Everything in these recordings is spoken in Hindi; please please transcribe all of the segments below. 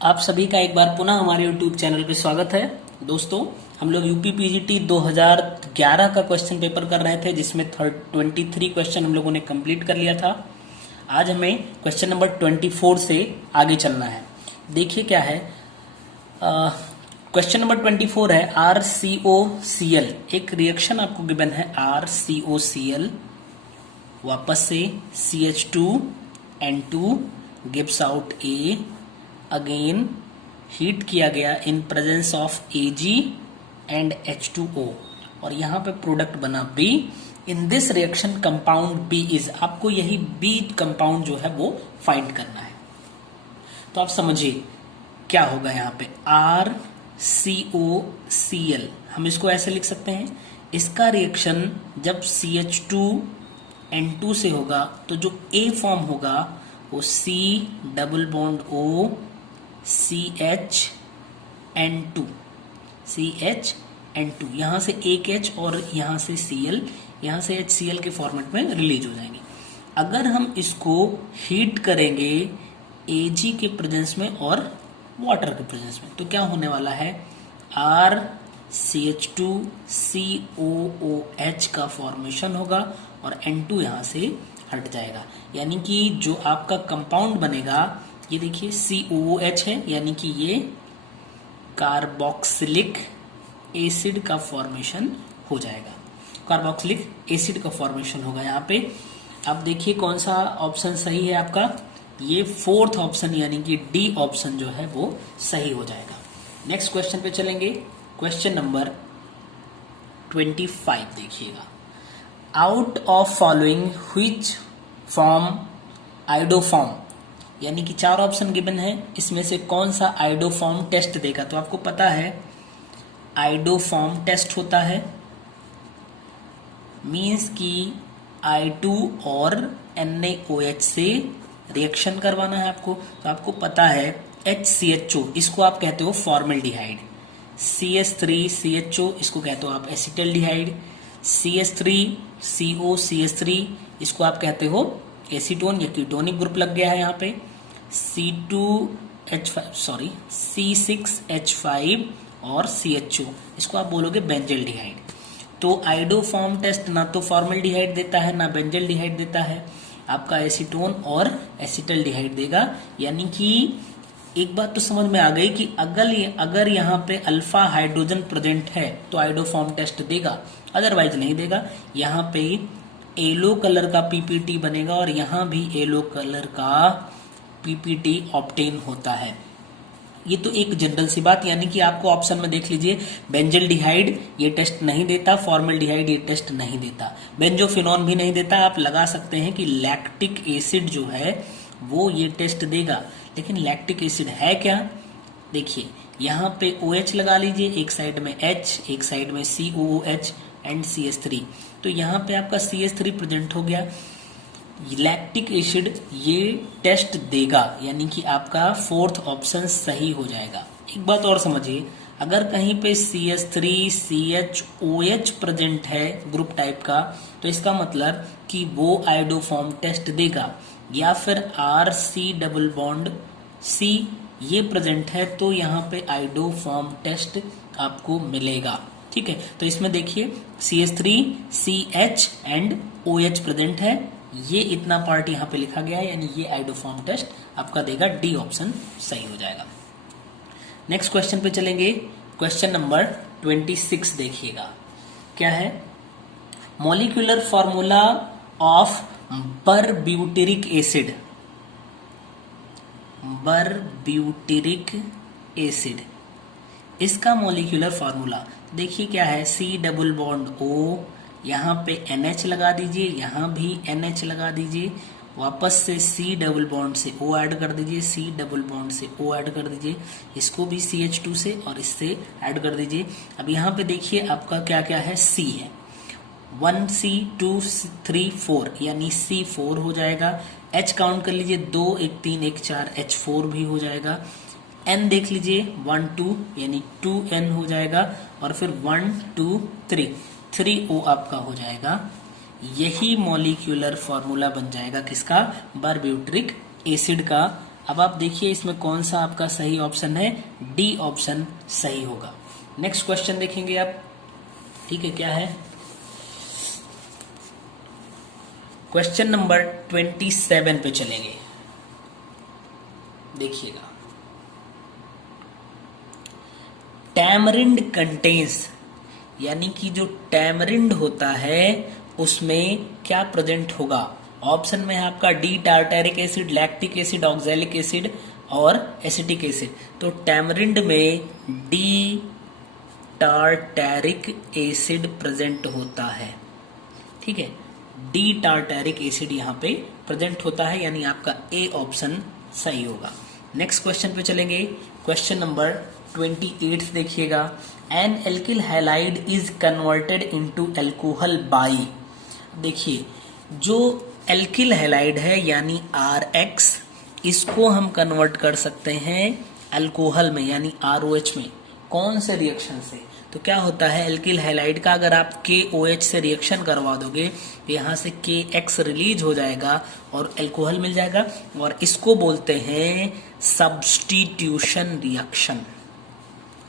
आप सभी का एक बार पुनः हमारे YouTube चैनल पे स्वागत है। दोस्तों, हम लोग यूपी पीजीटी 2011 का क्वेश्चन पेपर कर रहे थे, जिसमें 23 क्वेश्चन हम लोगों ने कंप्लीट कर लिया था। आज हमें क्वेश्चन नंबर 24 से आगे चलना है। देखिए क्या है, क्वेश्चन नंबर 24 है RCOCl। एक रिएक्शन आपको गिवन है RCOCl, वापस से CH2N2 gives out A, again heat किया गया इन presence of Ag and H2O, और यहाँ पे प्रोडक्ट बना B। In this reaction compound B is, आपको यही B कंपाउंड जो है वो फाइंड करना है। तो आप समझिए क्या होगा यहाँ पे RCOCl, हम इसको ऐसे लिख सकते हैं। इसका रिएक्शन जब CH2N2 से होगा तो जो A फॉर्म होगा वो C double bond O CHN2, यहाँ से एक H और यहाँ से Cl, यहाँ से HCl के फॉर्मेट में रिलीज हो जाएंगे। अगर हम इसको हीट करेंगे Ag के प्रेजेंस में और वाटर के प्रेजेंस में, तो क्या होने वाला है, RCH2COOH का फॉर्मेशन होगा और N2 यहाँ से हट जाएगा। यानी कि जो आपका कंपाउंड बनेगा, ये देखिए COOH है, यानी कि ये कार्बोक्सिलिक एसिड का फॉर्मेशन हो जाएगा। कार्बोक्सिलिक एसिड का फॉर्मेशन होगा यहाँ पे। अब देखिए कौन सा ऑप्शन सही है आपका, ये फोर्थ ऑप्शन यानी कि डी ऑप्शन जो है वो सही हो जाएगा। नेक्स्ट क्वेश्चन पे चलेंगे, क्वेश्चन नंबर 25 देखिएगा। Out of following which form iodoform, यानी कि 4 ऑप्शन गिवन है, इसमें से कौन सा आइडोफॉर्म टेस्ट देगा। तो आपको पता है आइडोफॉर्म टेस्ट होता है, मीन्स कि I2 और NaOH से रिएक्शन करवाना है आपको। तो आपको पता है HCHO, इसको आप कहते हो फॉर्मल्डिहाइड, CH3CHO इसको कहते हो आप एसिटल्डिहाइड, CH3COCH3 इसको आप कहते हो एसीटोन या कीटोनिक ग्रुप लग गया है यहाँ पे, C6H5 और CHO इसको आप बोलोगे बेंजल्डिहाइड। तो आइडोफॉर्म टेस्ट ना तो फॉर्मल्डिहाइड देता है ना बेंजल्डिहाइड देता है, आपका एसीटोन और एसिटल्डिहाइड देगा। यानी कि एक बात तो समझ में आ गई कि अगर यहाँ पे अल्फा हाइड्रोजन प्रेजेंट है तो आइडोफॉर्म टेस्ट देगा, अदरवाइज नहीं देगा। यहाँ पे येलो कलर का पीपीटी बनेगा और यहाँ भी येलो कलर का पीपीटी ऑब्टेन होता है। ये तो एक जनरल सी बात, यानी कि आपको ऑप्शन में देख लीजिए, बेंजल्डिहाइड ये टेस्ट नहीं देता, फॉर्मल्डिहाइड ये टेस्ट नहीं देता, बेंजोफिनॉन भी नहीं देता। आप लगा सकते हैं कि लैक्टिक एसिड जो है वो ये टेस्ट देगा, लेकिन लैक्टिक एसिड है क्या, देखिए यहाँ पे OH लगा लीजिए, एक साइड में H, एक साइड में COOH एंड CH3, तो यहाँ पे आपका CH3 प्रेजेंट हो गया। लैक्टिक एसिड ये टेस्ट देगा, यानी कि आपका फोर्थ ऑप्शन सही हो जाएगा। एक बात और समझिए, अगर कहीं पे CH3CHOH प्रेजेंट है ग्रुप टाइप का, तो इसका मतलब कि वो आइडोफॉर्म टेस्ट देगा, या फिर RC डबल बॉन्ड C ये प्रेजेंट है तो यहाँ पे आइडोफॉर्म टेस्ट आपको मिलेगा। ठीक है, तो इसमें देखिए CH3CH एंड OH प्रेजेंट है, ये इतना पार्ट यहाँ पे लिखा गया है, यानी ये आइडोफॉर्म टेस्ट आपका देगा, डी ऑप्शन सही हो जाएगा। नेक्स्ट क्वेश्चन पे चलेंगे, क्वेश्चन नंबर 26 देखिएगा क्या है, molecular formula of barbituric acid, barbituric acid इसका मॉलिक्यूलर फॉर्मूला देखिए क्या है, C डबल बॉन्ड O, यहाँ पे NH लगा दीजिए, यहाँ भी NH लगा दीजिए, वापस से C डबल बॉन्ड से O ऐड कर दीजिए, C डबल बॉन्ड से O ऐड कर दीजिए, इसको भी CH2 से और इससे ऐड कर दीजिए। अब यहाँ पे देखिए आपका क्या क्या है, C है, 1C 2 3 4 यानी C4 हो जाएगा। H काउंट कर लीजिए, 2 1 3 1 4 H4 भी हो जाएगा। N देख लीजिए 1 2 यानी 2N हो जाएगा, और फिर 1 2 3 3O आपका हो जाएगा। यही मॉलिक्यूलर फॉर्मूला बन जाएगा किसका, बरब्यूटेरिक एसिड का, अब आप देखिए इसमें कौन सा आपका सही ऑप्शन है, डी ऑप्शन सही होगा। नेक्स्ट क्वेश्चन देखेंगे आप, ठीक है, क्या है क्वेश्चन नंबर 27 पे चलेंगे। देखिएगा, टैमरिंड कंटेन्स, यानी कि जो टैमरिंड होता है उसमें क्या प्रेजेंट होगा। ऑप्शन में है आपका D tartaric acid, lactic acid, oxalic acid और एसिटिक एसिड। तो टैमरिंड में डी टार्टेरिक एसिड प्रेजेंट होता है, ठीक है, डी टार्टेरिक एसिड यहाँ पे प्रेजेंट होता है, यानी आपका ए ऑप्शन सही होगा। नेक्स्ट क्वेश्चन पे चलेंगे, क्वेश्चन नंबर 28 देखिएगा। An alkyl halide is converted into alcohol by, देखिए जो एल्किल हैलाइड है यानी RX, इसको हम कन्वर्ट कर सकते हैं अल्कोहल में यानी ROH में। कौन से रिएक्शन से, तो क्या होता है एल्किल हैलाइड का अगर आप KOH से रिएक्शन करवा दोगे तो यहाँ से KX रिलीज हो जाएगा और अल्कोहल मिल जाएगा, और इसको बोलते हैं सब्स्टिट्यूशन रिएक्शन,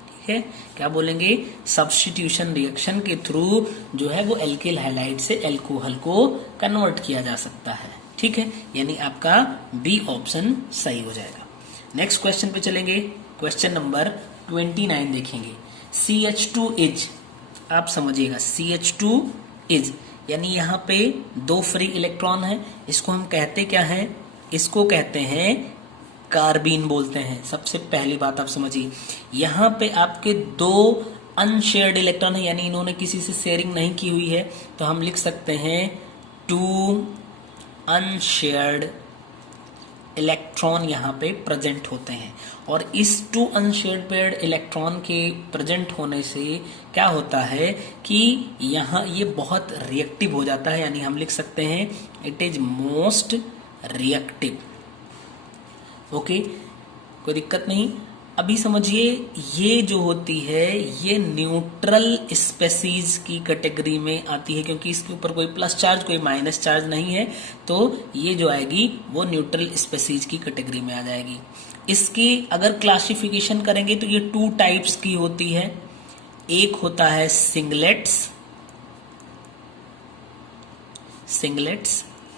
ठीक है। क्या बोलेंगे, सब्स्टिट्यूशन रिएक्शन के थ्रू जो है वो एल्किल हैलाइड से अल्कोहल को कन्वर्ट किया जा सकता है, ठीक है, यानी आपका बी ऑप्शन सही हो जाएगा। नेक्स्ट क्वेश्चन पे चलेंगे, क्वेश्चन नंबर 29 देखेंगे। CH2 इज, आप समझिएगा CH2 इज यानी यहाँ पे 2 फ्री इलेक्ट्रॉन है, इसको हम कहते क्या है, इसको कहते हैं कार्बीन बोलते हैं। सबसे पहली बात आप समझिए, यहाँ पे आपके 2 अनशेयर्ड इलेक्ट्रॉन है, यानी इन्होंने किसी से शेयरिंग नहीं की हुई है, तो हम लिख सकते हैं 2 अनशेयर्ड इलेक्ट्रॉन यहाँ पे प्रेजेंट होते हैं। और इस 2 अनशेयर्ड पेयर्ड इलेक्ट्रॉन के प्रेजेंट होने से क्या होता है कि यहाँ ये बहुत रिएक्टिव हो जाता है, यानी हम लिख सकते हैं it is most reactive. Okay, कोई दिक्कत नहीं। अभी समझिए ये जो होती है ये न्यूट्रल स्पेसीज की कैटेगरी में आती है, क्योंकि इसके ऊपर कोई प्लस चार्ज कोई माइनस चार्ज नहीं है, तो ये जो आएगी वो न्यूट्रल स्पेसीज की कैटेगरी में आ जाएगी। इसकी अगर क्लासिफिकेशन करेंगे तो ये 2 टाइप्स की होती है, एक होता है सिंगलेट्स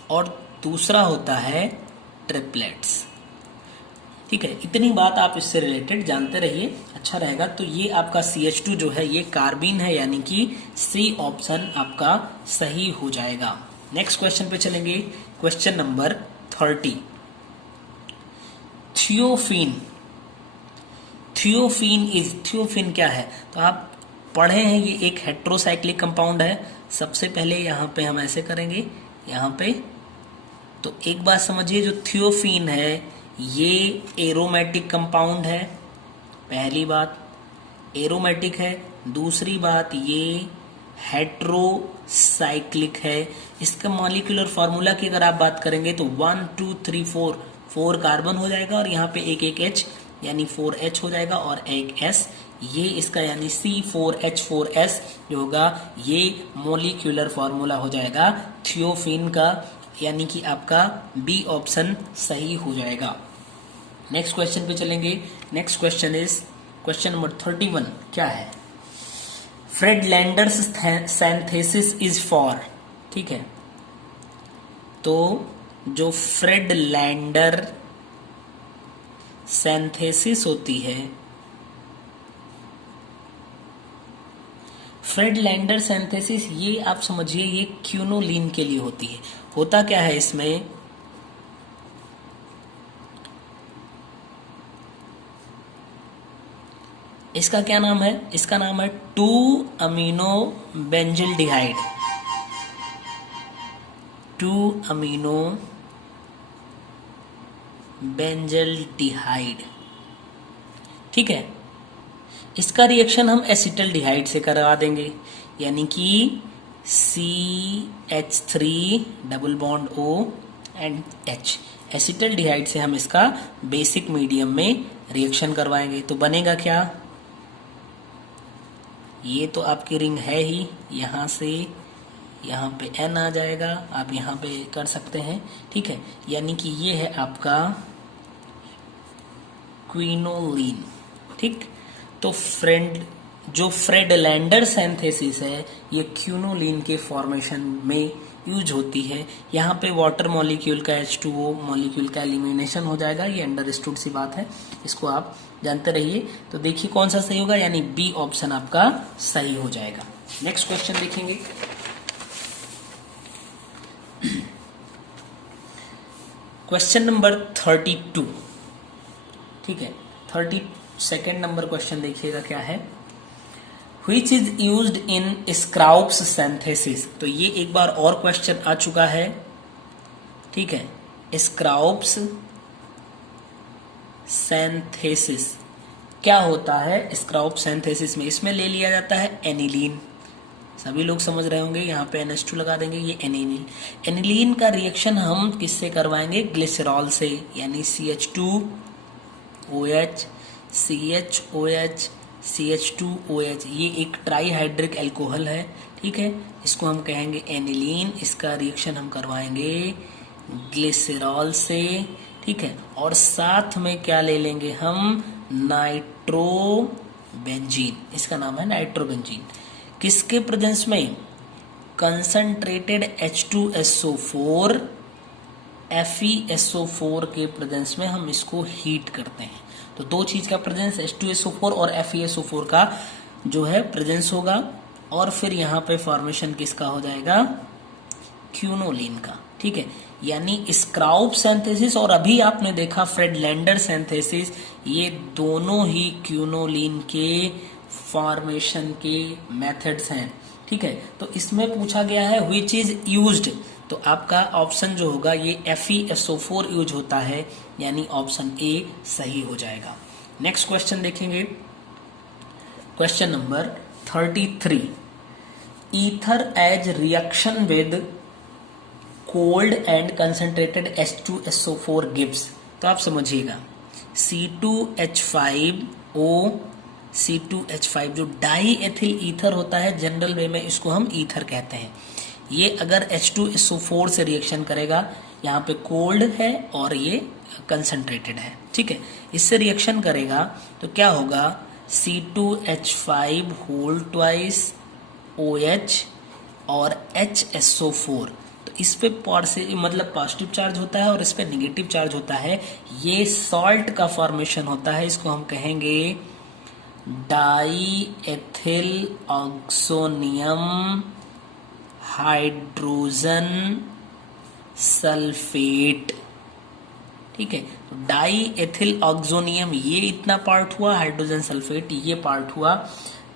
और दूसरा होता है ट्रिपलेट्स, ठीक है। इतनी बात आप इससे रिलेटेड जानते रहिए, अच्छा रहेगा। तो ये आपका CH2 जो है ये कार्बीन है, यानी कि सी ऑप्शन आपका सही हो जाएगा। नेक्स्ट क्वेश्चन पे चलेंगे, क्वेश्चन नंबर 30। थियोफीन क्या है, तो आप पढ़े हैं ये एक हेट्रोसाइक्लिक कंपाउंड है। सबसे पहले यहाँ पे हम ऐसे करेंगे, यहाँ पे तो एक बात समझिए, जो थियोफीन है ये एरोमेटिक कंपाउंड है, पहली बात एरोमेटिक है। दूसरी बात ये हेट्रोसाइक्लिक है। इसका मॉलिक्यूलर फार्मूला की अगर आप बात करेंगे तो 1 2 3 4 कार्बन हो जाएगा, और यहाँ पे एक H यानी 4H हो जाएगा और एक S, ये इसका यानी C4H4S जो होगा ये मॉलिक्यूलर फार्मूला हो जाएगा थियोफीन का, यानी कि आपका बी ऑप्शन सही हो जाएगा। नेक्स्ट क्वेश्चन पे चलेंगे। Next question is question number 31। क्या है, फ्रेडलैंडर्स सिंथेसिस इज फॉर, ठीक है। तो जो फ्रेडलैंडर सिंथेसिस होती है, फ्रेडलैंडर सिंथेसिस ये आप समझिए ये क्यूनोलिन के लिए होती है। होता क्या है इसमें, इसका क्या नाम है, इसका नाम है 2 अमीनो बेंजिल्डिहाइड, 2 अमीनो बेंजिल्डिहाइड, ठीक है। इसका रिएक्शन हम एसिटल्डिहाइड से करवा देंगे, यानी कि CH3 double bond O and H, acetaldehyde से हम इसका बेसिक मीडियम में रिएक्शन करवाएंगे। तो बनेगा क्या, ये तो आपकी रिंग है ही, यहाँ से यहाँ पे N आ जाएगा, आप यहाँ पे कर सकते हैं, ठीक है। यानी कि ये है आपका क्विनोलिन। ठीक, तो फ्रेडलैंडर सिंथेसिस है ये क्विनोलिन के फॉर्मेशन में यूज होती है। यहाँ पे वाटर मॉलिक्यूल का H2O मॉलिक्यूल का एलिमिनेशन हो जाएगा, ये अंडरस्टूड सी बात है, इसको आप जानते रहिए। तो देखिए कौन सा सही होगा, यानी बी ऑप्शन आपका सही हो जाएगा। नेक्स्ट क्वेश्चन देखेंगे। Question number 32। ठीक है, 32nd नंबर क्वेश्चन देखिएगा क्या है। Which is used in Scraups synthesis। तो ये एक बार और क्वेश्चन आ चुका है। ठीक है, Scraups synthesis क्या होता है? Scraups synthesis में इसमें ले लिया जाता है एनिलीन। सभी लोग समझ रहे होंगे, यहाँ पे NH2 लगा देंगे, ये एनिलीन। एनिलीन का रिएक्शन हम किससे करवाएंगे? ग्लिसरॉल से, यानी CH2OH CHOH CH2OH, ये एक ट्राईहाइड्रिक अल्कोहल है। ठीक है, इसको हम कहेंगे एनिलीन। इसका रिएक्शन हम करवाएंगे ग्लिसरॉल से। ठीक है, और साथ में क्या ले लेंगे हम? नाइट्रोबेंजीन, इसका नाम है नाइट्रोबेंजीन। किसके प्रेजेंस में? कंसंट्रेटेड H2SO4 FeSO4 के प्रेजेंस में हम इसको हीट करते हैं। तो दो चीज का प्रेजेंस, H2SO4 और FeSO4 का जो है प्रेजेंस होगा, और फिर यहाँ पे फॉर्मेशन किसका हो जाएगा? क्विनोलिन का। ठीक है, यानी स्क्राउप सिंथेसिस और अभी आपने देखा फ्रेडलैंडर सिंथेसिस, ये दोनों ही क्विनोलिन के फॉर्मेशन के मेथड्स हैं। ठीक है, तो इसमें पूछा गया है व्हिच इज यूज्ड, तो आपका ऑप्शन जो होगा ये FeSO4 यूज होता है, यानी ऑप्शन ए सही हो जाएगा। नेक्स्ट क्वेश्चन देखेंगे, question number 33। Ether as reaction with cold and concentrated H2SO4 gives. तो आप समझिएगा C2H5O C2H5 जो डाई एथिल ईथर होता है, जनरल वे में इसको हम ईथर कहते हैं। ये अगर H2SO4 से रिएक्शन करेगा, यहाँ पे कोल्ड है और ये कंसंट्रेटेड है। ठीक है, इससे रिएक्शन करेगा तो क्या होगा? C2H5 होल ट्वाइस OH और HSO4। तो इस पे मतलब पॉजिटिव चार्ज होता है और इस पे नेगेटिव चार्ज होता है। ये सॉल्ट का फॉर्मेशन होता है, इसको हम कहेंगे die ethyl oxonium hydrogen sulphate. ठीक है, तो डाई एथिल ऑक्सोनियम ये इतना पार्ट हुआ, हाइड्रोजन सल्फेट ये पार्ट हुआ।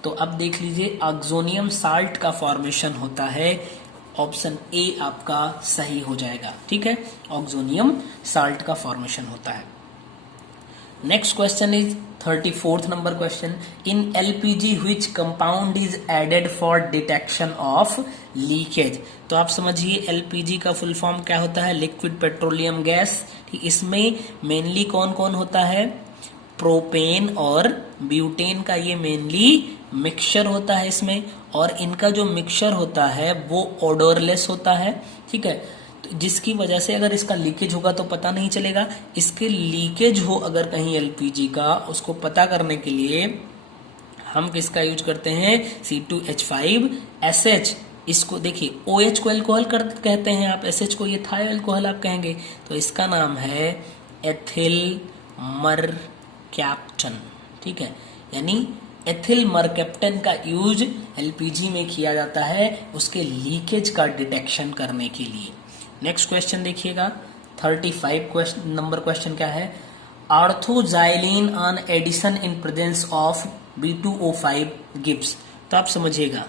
तो अब देख लीजिए ऑक्सोनियम साल्ट का फॉर्मेशन होता है, ऑप्शन ए आपका सही हो जाएगा। ठीक है, ऑक्सोनियम साल्ट का फॉर्मेशन होता है। Next question is 34th number question. In LPG which compound is added for detection of leakage. तो आप समझिए LPG का फुल फॉर्म क्या होता है? Liquid petroleum gas. ठीक, इसमें मेनली कौन कौन होता है? प्रोपेन और ब्यूटेन का ये मेनली मिक्सचर होता है इसमें, और इनका जो मिक्सचर होता है वो ओडोरलेस होता है। ठीक है, तो जिसकी वजह से अगर इसका लीकेज होगा तो पता नहीं चलेगा। इसके लीकेज हो अगर कहीं LPG का, उसको पता करने के लिए हम किसका यूज करते हैं? C2H5SH। इसको देखिए OH को अल्कोहल कहते हैं आप, SH को ये थायो अल्कोहल आप कहेंगे, तो इसका नाम है एथिल मरकैप्टन। ठीक है, यानी एथिल मरकैप्टन का यूज LPG में किया जाता है उसके लीकेज का डिटेक्शन करने के लिए। नेक्स्ट क्वेश्चन देखिएगा, 35 नंबर क्वेश्चन क्या है? Orthoxylene on addition in presence of B2O5 gives. तो आप समझिएगा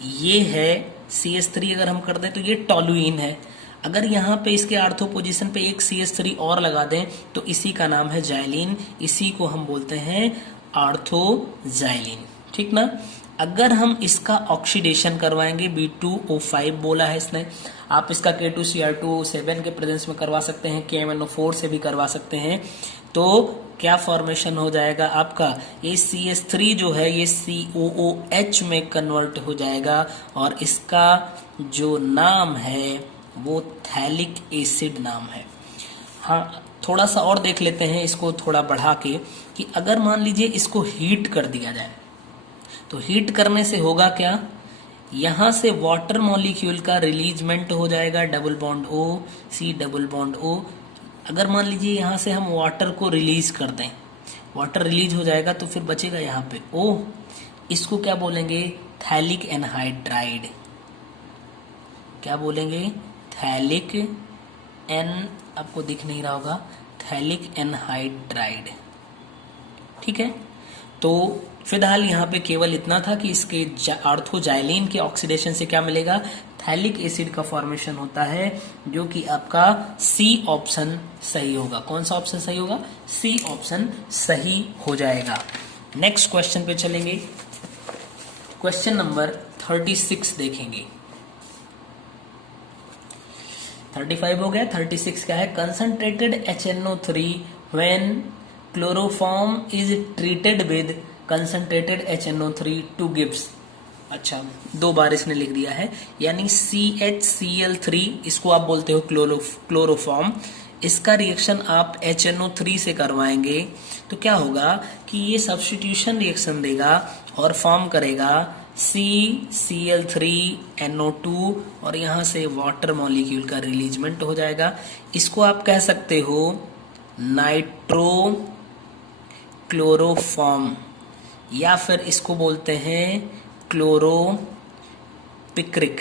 ये है CH3, अगर हम कर दें तो ये टोलुइन है। अगर यहाँ पे इसके आर्थो पोजीशन पे एक CH3 और लगा दें तो इसी का नाम है जाइलिन, इसी को हम बोलते हैं आर्थोजाइलिन। ठीक ना, अगर हम इसका ऑक्सीडेशन करवाएंगे, B2O5 बोला है इसने, आप इसका K2Cr2O7 के प्रेजेंस में करवा सकते हैं, KMnO4 से भी करवा सकते हैं, तो क्या फॉर्मेशन हो जाएगा आपका? ये CH3 जो है ये COOH में कन्वर्ट हो जाएगा और इसका जो नाम है वो थैलिक एसिड नाम है। हाँ, थोड़ा सा और देख लेते हैं इसको थोड़ा बढ़ा के, कि अगर मान लीजिए इसको हीट कर दिया जाए तो हीट करने से होगा क्या, यहां से वाटर मॉलिक्यूल का रिलीजमेंट हो जाएगा, double bond O, C double bond O। अगर मान लीजिए यहां से हम वाटर को रिलीज कर दें, वाटर रिलीज हो जाएगा तो फिर बचेगा यहाँ पे O, इसको क्या बोलेंगे, थैलिक एनहाइड्राइड। क्या बोलेंगे, थैलिक एन, आपको दिख नहीं रहा होगा, थैलिक एनहाइड्राइड। ठीक है, तो फिलहाल यहाँ पे केवल इतना था कि इसके ऑर्थोजाइलिन के ऑक्सीडेशन से क्या मिलेगा, थैलिक एसिड का फॉर्मेशन होता है, जो कि आपका सी ऑप्शन सही होगा। कौन सा ऑप्शन सही होगा, सी ऑप्शन सही हो जाएगा। नेक्स्ट क्वेश्चन पे चलेंगे, क्वेश्चन नंबर 36 देखेंगे। 35 हो गया, 36 क्या है, concentrated HNO3 when chloroform is treated with concentrated HNO3 two gives. अच्छा, 2 बार इसने लिख दिया है, यानी CHCl3, इसको आप बोलते हो क्लोरोफॉर्म, इसका रिएक्शन आप HNO3 से करवाएंगे तो क्या होगा कि ये सब्स्टिट्यूशन रिएक्शन देगा और फॉर्म करेगा CCl3NO2 और यहां से वाटर मॉलिक्यूल का रिलीजमेंट हो जाएगा। इसको आप कह सकते हो नाइट्रो क्लोरोफॉर्म, या फिर इसको बोलते हैं क्लोरोपिक्रिक।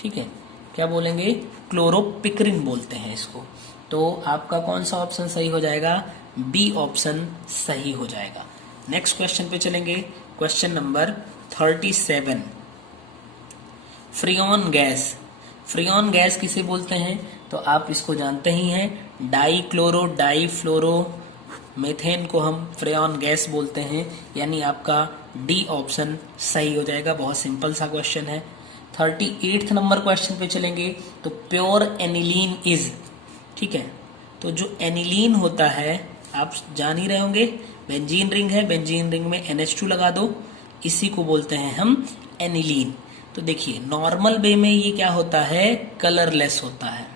ठीक है, क्या बोलेंगे, क्लोरोपिक्रिन बोलते हैं इसको। तो आपका कौन सा ऑप्शन सही हो जाएगा, बी ऑप्शन सही हो जाएगा। नेक्स्ट क्वेश्चन पे चलेंगे, question number 37। Freon gas, Freon gas किसे बोलते हैं, तो आप इसको जानते ही हैं, डाई क्लोरो डाई फ्लोरो मेथेन को हम फ्रियोन गैस बोलते हैं, यानी आपका डी ऑप्शन सही हो जाएगा। बहुत सिंपल सा क्वेश्चन है। 38 नंबर क्वेश्चन पे चलेंगे, तो प्योर एनिलीन इज, ठीक है, तो जो एनिलीन होता है आप जान ही रहे होंगे, बेंजीन रिंग है, बेंजीन रिंग में NH2 लगा दो, इसी को बोलते हैं हम एनिलीन। तो देखिए नॉर्मल वे में ये क्या होता है, कलरलेस होता है।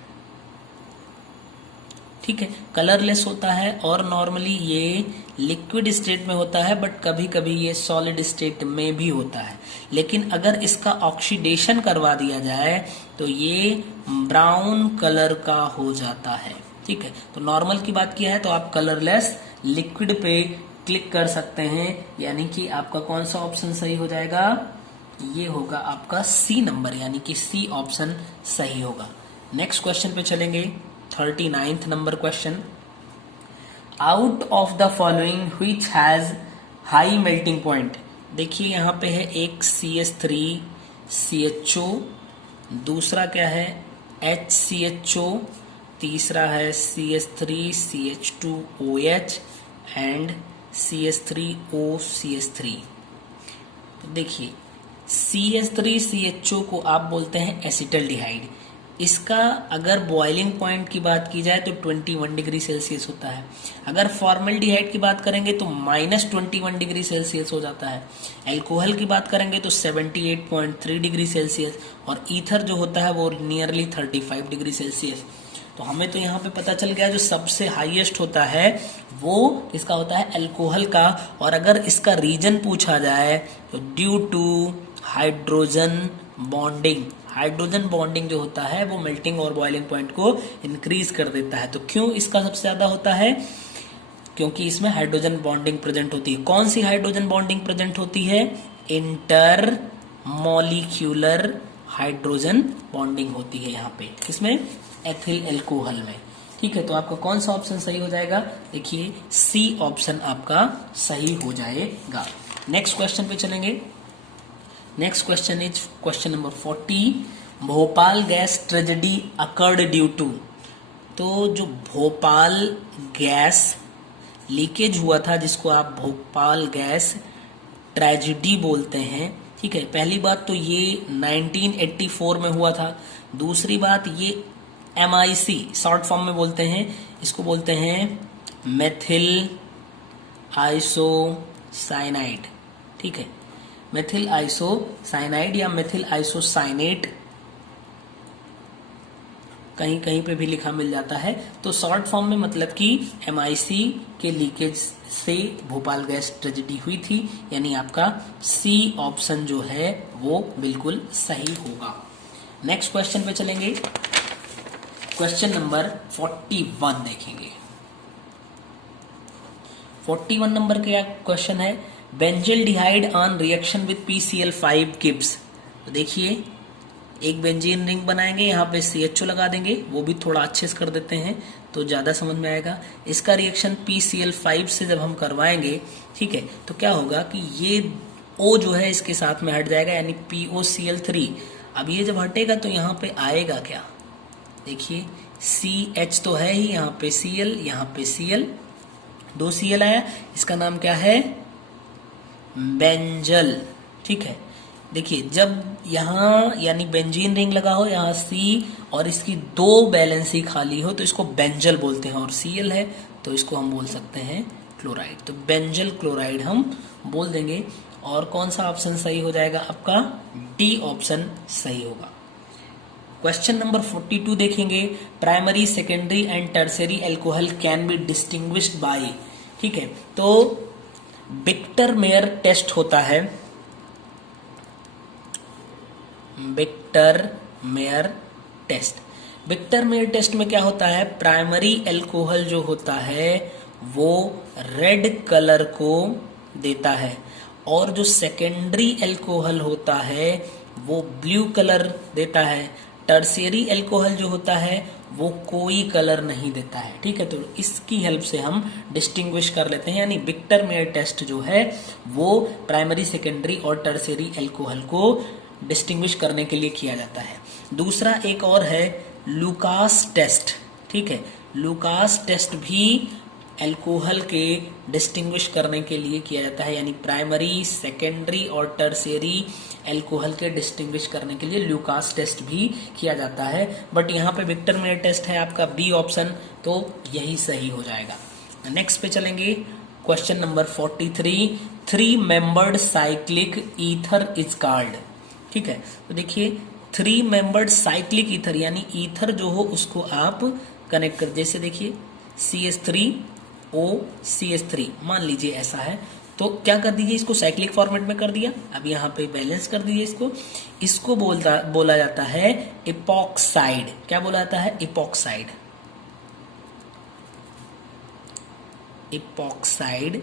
ठीक है, कलरलेस होता है और नॉर्मली ये लिक्विड स्टेट में होता है, बट कभी कभी ये सॉलिड स्टेट में भी होता है। लेकिन अगर इसका ऑक्सीडेशन करवा दिया जाए तो ये ब्राउन कलर का हो जाता है। ठीक है, तो नॉर्मल की बात किया है तो आप कलरलेस लिक्विड पे क्लिक कर सकते हैं, यानी कि आपका कौन सा ऑप्शन सही हो जाएगा, ये होगा आपका सी नंबर, यानी कि सी ऑप्शन सही होगा। नेक्स्ट क्वेश्चन पे चलेंगे, 39th number question, out of the following which has high melting point. देखिए यहाँ पे है एक CH3CHO, दूसरा क्या है HCHO, तीसरा है CH3CH2OH एंड CH3OCH3। तो देखिए CH3CHO को आप बोलते हैं एसिटल्डिहाइड। इसका अगर बॉइलिंग पॉइंट की बात की जाए तो 21 डिग्री सेल्सियस होता है। अगर फॉर्मल्डिहाइड की बात करेंगे तो -21 डिग्री सेल्सियस हो जाता है। एल्कोहल की बात करेंगे तो 78.3 डिग्री सेल्सियस, और ईथर जो होता है वो नियरली 35 डिग्री सेल्सियस। तो हमें तो यहाँ पे पता चल गया जो सबसे हाईएस्ट होता है वो किसका होता है, अल्कोहल का। और अगर इसका रीजन पूछा जाए तो due to hydrogen bonding, hydrogen bonding जो होता है वो मेल्टिंग और बॉइलिंग पॉइंट को इंक्रीज कर देता है। तो क्यों इसका सबसे ज्यादा होता है, क्योंकि इसमें हाइड्रोजन बॉन्डिंग प्रेजेंट होती है। कौन सी हाइड्रोजन बॉन्डिंग प्रेजेंट होती है, इंटर मॉलिक्यूलर हाइड्रोजन बॉन्डिंग होती है यहाँ पे, किसमें, एथिल एल्कोहल में। ठीक है, तो आपका कौन सा ऑप्शन सही हो जाएगा, देखिए सी ऑप्शन आपका सही हो जाएगा। नेक्स्ट क्वेश्चन पे चलेंगे। Next question is question number 40, Bhopal gas tragedy occurred due to. तो जो भोपाल गैस लीकेज हुआ था जिसको आप भोपाल गैस ट्रेजेडी बोलते हैं, ठीक है, पहली बात तो ये 1984 में हुआ था। दूसरी बात ये MIC शॉर्ट फॉर्म में बोलते हैं, इसको बोलते हैं मेथिल आइसोसाइनाइड। ठीक है, मेथिल आइसोसाइनाइड या मेथिल आइसोसाइनेट कहीं कहीं पे भी लिखा मिल जाता है। तो शॉर्ट फॉर्म में मतलब कि MIC के लीकेज से भोपाल गैस ट्रेजेडी हुई थी, यानी आपका सी ऑप्शन जो है वो बिल्कुल सही होगा। नेक्स्ट क्वेश्चन पे चलेंगे। क्वेश्चन नंबर 41 देखेंगे। 41 नंबर का क्वेश्चन है, benzaldehyde on reaction with PCl5 gives. तो देखिए, एक बेंजीन रिंग बनाएंगे, यहाँ पे CHO लगा देंगे, वो भी थोड़ा अच्छे से कर देते हैं तो ज़्यादा समझ में आएगा। इसका रिएक्शन PCl5 से जब हम करवाएंगे, ठीक है, तो क्या होगा कि ये O जो है इसके साथ में हट जाएगा, यानी POCl3। अब ये जब हटेगा तो यहाँ पे आएगा क्या, देखिए CH तो है ही, यहाँ पे Cl, यहाँ पे Cl, 2 Cl आया, इसका नाम क्या है, बेंजल। ठीक है, देखिए जब यहाँ यानी बेंजीन रिंग लगा हो, यहाँ C और इसकी 2 वैलेंसी खाली हो तो इसको बेंजल बोलते हैं, और Cl है तो इसको हम बोल सकते हैं क्लोराइड। तो बेंजल क्लोराइड हम बोल देंगे। और कौन सा ऑप्शन सही हो जाएगा आपका, डी ऑप्शन सही होगा। क्वेश्चन नंबर 42 देखेंगे। Primary, secondary and tertiary alcohol can be distinguished by, ठीक है, तो बिक्टर मेयर टेस्ट होता है, Victor Meyer test. Victor Meyer test में क्या होता है, प्राइमरी एल्कोहल जो होता है वो रेड कलर को देता है, और जो सेकेंडरी एल्कोहल होता है वो ब्लू कलर देता है। टर्शियरी एल्कोहल जो होता है वो कोई कलर नहीं देता है। ठीक है, तो इसकी हेल्प से हम डिस्टिंग्विश कर लेते हैं, यानी बिक्टर मेयर टेस्ट जो है वो प्राइमरी, सेकेंडरी और टर्शियरी एल्कोहल को डिस्टिंग्विश करने के लिए किया जाता है। दूसरा एक और है लुकास टेस्ट। ठीक है, लुकास टेस्ट भी एल्कोहल के डिस्टिंग्विश करने के लिए किया जाता है, यानी प्राइमरी, सेकेंडरी और टर्शियरी एल्कोहल के डिस्टिंग्विश करने के लिए लुकास टेस्ट भी किया जाता है। बट यहाँ पे बिक्टर मेयर टेस्ट है आपका बी ऑप्शन, तो यही सही हो जाएगा। नेक्स्ट पे चलेंगे। Question number 43, 3 membered cyclic ether is called. ठीक है, तो देखिए 3 मेंबर्ड साइक्लिक ईथर, यानी ईथर जो हो उसको आप कनेक्ट कर, जैसे देखिए CH3OCH3 मान लीजिए ऐसा है, तो क्या कर दीजिए, इसको साइक्लिक फॉर्मेट में कर दिया। अब यहाँ पे बैलेंस कर दीजिए इसको बोला जाता है इपॉक्साइड। क्या बोला जाता है, इपॉक्साइड। इपॉक्साइड,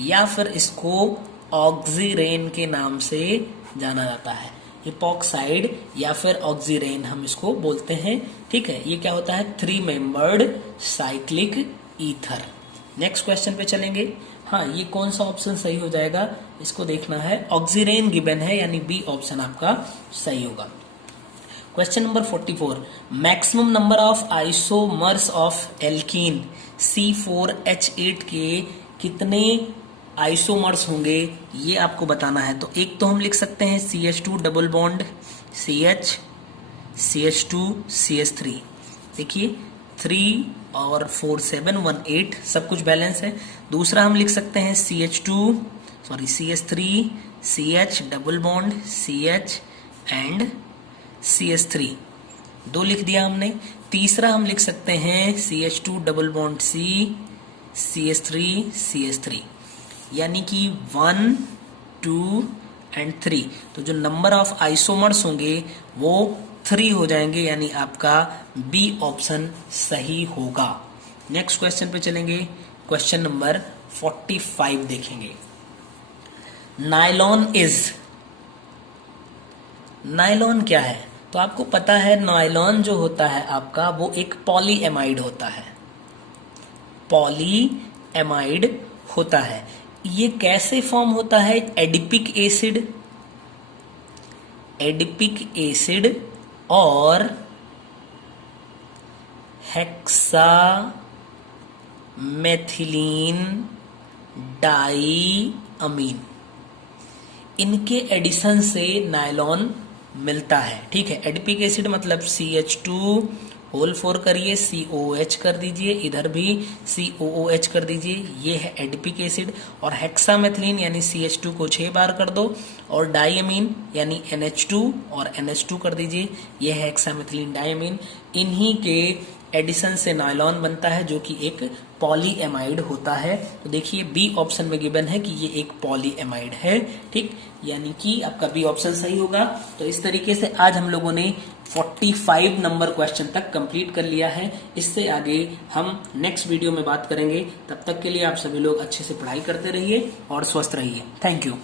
या फिर इसको ऑक्सीरेन के नाम से जाना जाता है। इपॉक्साइड या फिर ऑक्सीरेन हम इसको बोलते हैं। ठीक है, ये क्या होता है, 3 membered cyclic ether. Next question पे चलेंगे। हाँ, ये कौन सा ऑप्शन सही हो जाएगा, इसको देखना है। ऑक्सीरेन गिवन है, यानी बी ऑप्शन आपका सही होगा। Question number 44, maximum number of isomers of alkene C4H8 के कितने आइसोमर्स होंगे ये आपको बताना है। तो एक तो हम लिख सकते हैं CH2 double bond CH, CH2 CH3। देखिए 3 और 4 7 1 8 सब कुछ बैलेंस है। दूसरा हम लिख सकते हैं CH3 CH double bond CH and CH3, 2 लिख दिया हमने। तीसरा हम लिख सकते हैं CH2 double bond C CH3 CH3, यानी कि 1 2 एंड 3। तो जो नंबर ऑफ आइसोमर्स होंगे वो 3 हो जाएंगे, यानी आपका बी ऑप्शन सही होगा। नेक्स्ट क्वेश्चन पे चलेंगे। क्वेश्चन नंबर 45 देखेंगे। नायलॉन क्या है, तो आपको पता है नायलॉन जो होता है आपका वो एक पॉलीएमाइड होता है। पॉलीएमाइड होता है। ये कैसे फॉर्म होता है, एडिपिक एसिड और हेक्सामेथिलीन डाईअमीन, इनके एडिशन से नायलॉन मिलता है। ठीक है, एडिपिक एसिड मतलब CH2 होल 4 करिए, COOH कर दीजिए, इधर भी COOH कर दीजिए, ये है एडिपिक एसिड। और हेक्सामेथिलीन यानी CH2 को 6 बार कर दो, और डाइअमीन यानी NH2 और NH2 कर दीजिए, ये है हेक्सामेथिलीन डाइअमीन। इन्हीं के एडिशन से नायलॉन बनता है जो कि एक पॉलीएमाइड होता है। तो देखिए बी ऑप्शन में गिवन है कि ये एक पॉलीएमाइड है, ठीक, यानी कि आपका बी ऑप्शन सही होगा। तो इस तरीके से आज हम लोगों ने 45 नंबर क्वेश्चन तक कंप्लीट कर लिया है। इससे आगे हम नेक्स्ट वीडियो में बात करेंगे। तब तक के लिए आप सभी लोग अच्छे से पढ़ाई करते रहिए और स्वस्थ रहिए। Thank you.